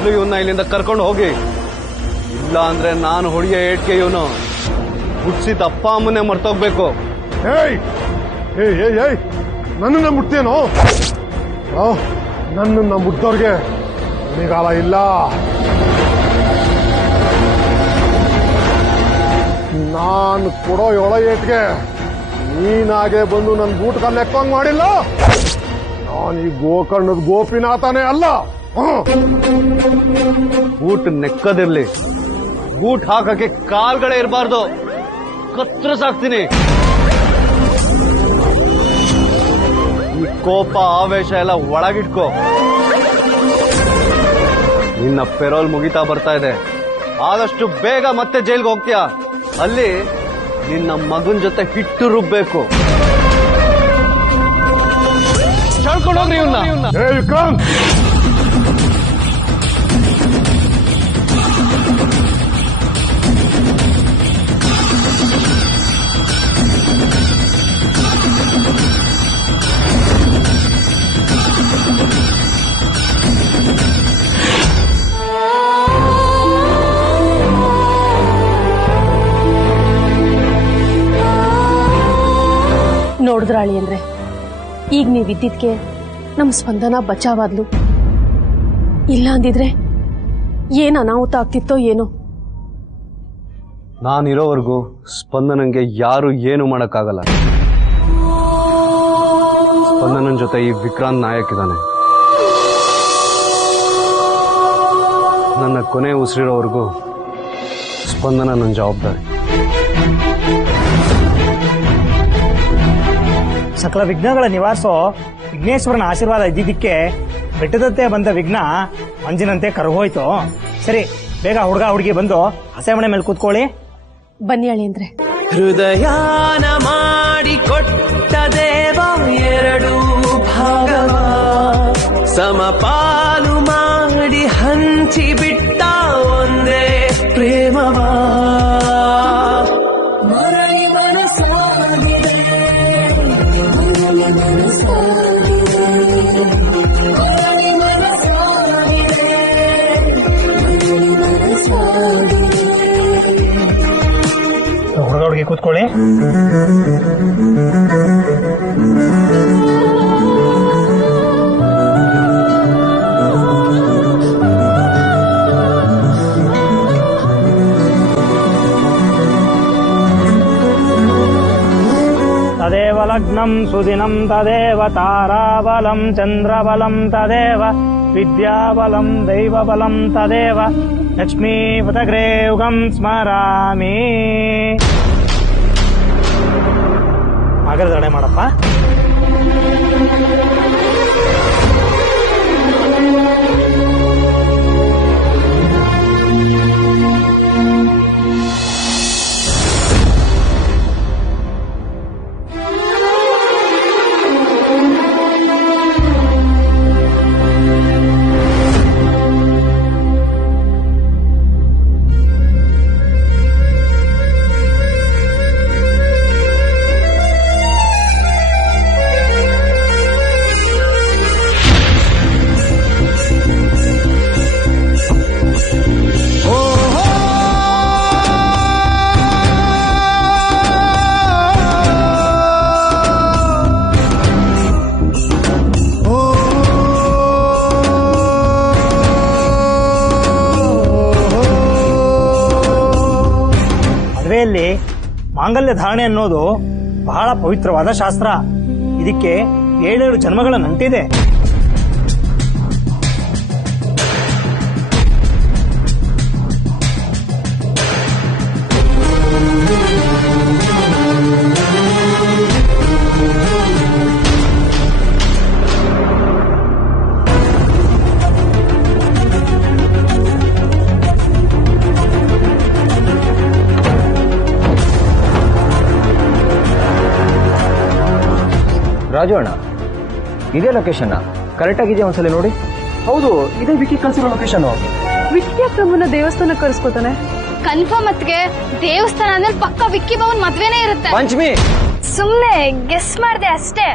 ಮೊದಲು ಇವನ್ನ ಇಲ್ಲಿಂದ ಕರ್ಕೊಂಡು ಹೋಗಿ, ಇಲ್ಲ ಅಂದ್ರೆ ನಾನು ಹೊಡೆಯೋ ಏಟ್ಗೆ ಇವನು ಹುಟ್ಟಿಸಿದ ಅಪ್ಪ ಅಮ್ಮನ್ನೇ ಮರ್ತೋಗ್ಬೇಕು. ಏಯ್ ಏಯ್ ಏಯ್ ಏಯ್ ನನ್ನನ್ನ ಮುಟ್ತೇನೋ? ನನ್ನನ್ನ ಮುಟ್ಟೋರ್ಗೆ ಮಳೆಗಾಲ ಇಲ್ಲ. ನಾನು ಕೊಡೋ ಏಳ ಏಟ್ಗೆ ನೀನಾಗೆ ಬಂದು ನನ್ನ ಬೂಟ್ ಕಾಲು ಎಕ್ಕಂಗ್ ಮಾಡಿಲ್ಲ. ನಾನು ಈ ಗೋಕರ್ಣದ ಗೋಪಿನಾಥನೇ ಅಲ್ಲ. ಬೂಟ್ ನೆಕ್ಕದಿರ್ಲಿ, ಬೂಟ್ ಹಾಕಕ್ಕೆ ಕಾಲ್ಗಳೇ ಇರಬಾರ್ದು, ಕತ್ತರಿಸಾಕ್ತೀನಿ. ಈ ಕೋಪ ಆವೇಶ ಎಲ್ಲ ಒಳಗಿಟ್ಕೋ. ನಿನ್ನ ಪೆರೋಲ್ ಮುಗಿತಾ ಬರ್ತಾ ಇದೆ, ಆದಷ್ಟು ಬೇಗ ಮತ್ತೆ ಜೈಲ್ಗೆ ಹೋಗ್ತೀಯಾ. ಅಲ್ಲಿ ನಿನ್ನ ಮಗನ್ ಜೊತೆ ಹಿಟ್ಟು ರುಬ್ಬೇಕು. ಕಳ್ಕೊಂಡೋಗ್ರಿ ಇವನ್ನ. ವಿಕ್ರಮ್, ನೋಡಿದ್ರಾಳಿ ಅಂದ್ರೆ ಈಗ ನೀವಿದ್ದಿದ್ಕೆ ನಮ್ ಸ್ಪಂದನ ಬಚಾವಾದ್ಲು. ಇಲ್ಲ ಅಂದಿದ್ರೆ ಏನ್ ಅನಾಹುತ ಆಗ್ತಿತ್ತೋ ಏನೋ. ನಾನಿರೋವರೆಗೂ ಸ್ಪಂದನಂಗೆ ಯಾರು ಏನು ಮಾಡಕ್ಕಾಗಲ್ಲ. ಸ್ಪಂದನನ್ ಜೊತೆ ಈ ವಿಕ್ರಾಂತ್ ನಾಯಕ್ ಇದ್ದಾನೆ. ನನ್ನ ಕೊನೆ ಉಸಿರಿರೋವರೆಗೂ ಸ್ಪಂದನ ನನ್ನ ಜವಾಬ್ದಾರಿ. ಸಕಲ ವಿಘ್ನಗಳ ನಿವಾರಿಸೋ ವಿಘ್ನೇಶ್ವರನ ಆಶೀರ್ವಾದ ಇದ್ದಿದ್ದಕ್ಕೆ ಬೆಟ್ಟದಂತೆ ಬಂದ ವಿಘ್ನ ಮಂಜಿನಂತೆ ಕರಗೋಯ್ತು. ಸರಿ, ಬೇಗ ಹುಡುಗ ಹುಡುಗಿ ಬಂದು ಹಸೆಮಣೆ ಮೇಲೆ ಕೂತ್ಕೊಳ್ಳಿ. ಬನ್ನಿ ಅಳಿಯಂದ್ರೆ. ಹೃದಯಾನ ಮಾಡಿ ಕೊಟ್ಟ ದೇವ ಎರಡು ಭಾಗವ ಸಮಪಾಲು ಮಾಡಿ ಹಂಚಿ ಬಿಟ್ಟ ಒಂದೇ ಪ್ರೇಮವಾ. ಹುಡುಗ ಹುಡುಗಿ ಕೂತ್ಕೊಳ್ಳಿ. ತದೇವ ಲಗ್ನಂ ಸುದಿನಂ ತದೇವ ತಾರಾಬಲಂ ಚಂದ್ರಬಲಂ ತದೇವ ವಿದ್ಯಾಬಲಂ ದೈವಬಲಂ ತದೇವ ಲಕ್ಷ್ಮೀಪತಗ್ರೇ ಯುಗಂ ಸ್ಮರಾಮಿ. ಆಗರದಣೆ ಮಾಡಪ್ಪ. ಮದುವೆಯಲ್ಲಿ ಮಾಂಗಲ್ಯ ಧಾರಣೆ ಅನ್ನೋದು ಬಹಳ ಪವಿತ್ರವಾದ ಶಾಸ್ತ್ರ. ಇದಕ್ಕೆ 7 ಜನ್ಮಗಳ ನಂಟಿದೆ. ರಾಜು ಅಣ್ಣ, ಇದೇ ಲೊಕೇಶನ್ ಕರೆಕ್ಟ್ ಆಗಿದೆ, ಒಂದ್ಸಲ ನೋಡಿ. ಹೌದು, ಇದೇ ವಿಕಿ ಕಳ್ಸಿರೋ ಲೊಕೇಶನ್. ವಿಕ್ಕಿ ಅಕ್ಕಮ್ಮನ ದೇವಸ್ಥಾನ ಕರ್ಸ್ಕೊತಾನೆ. ಕನ್ಫರ್ಮ್ ಅತ್ಗೆ ದೇವಸ್ಥಾನ ಅಂದ್ರೆ ಪಕ್ಕ ವಿಕ್ಕಿ ಭವನ್ ಮದ್ವೆನೇ ಇರುತ್ತೆ. ಪಂಚಮಿ ಸುಮ್ನೆ ಗೆಸ್ ಮಾಡ್ದೆ ಅಷ್ಟೇ.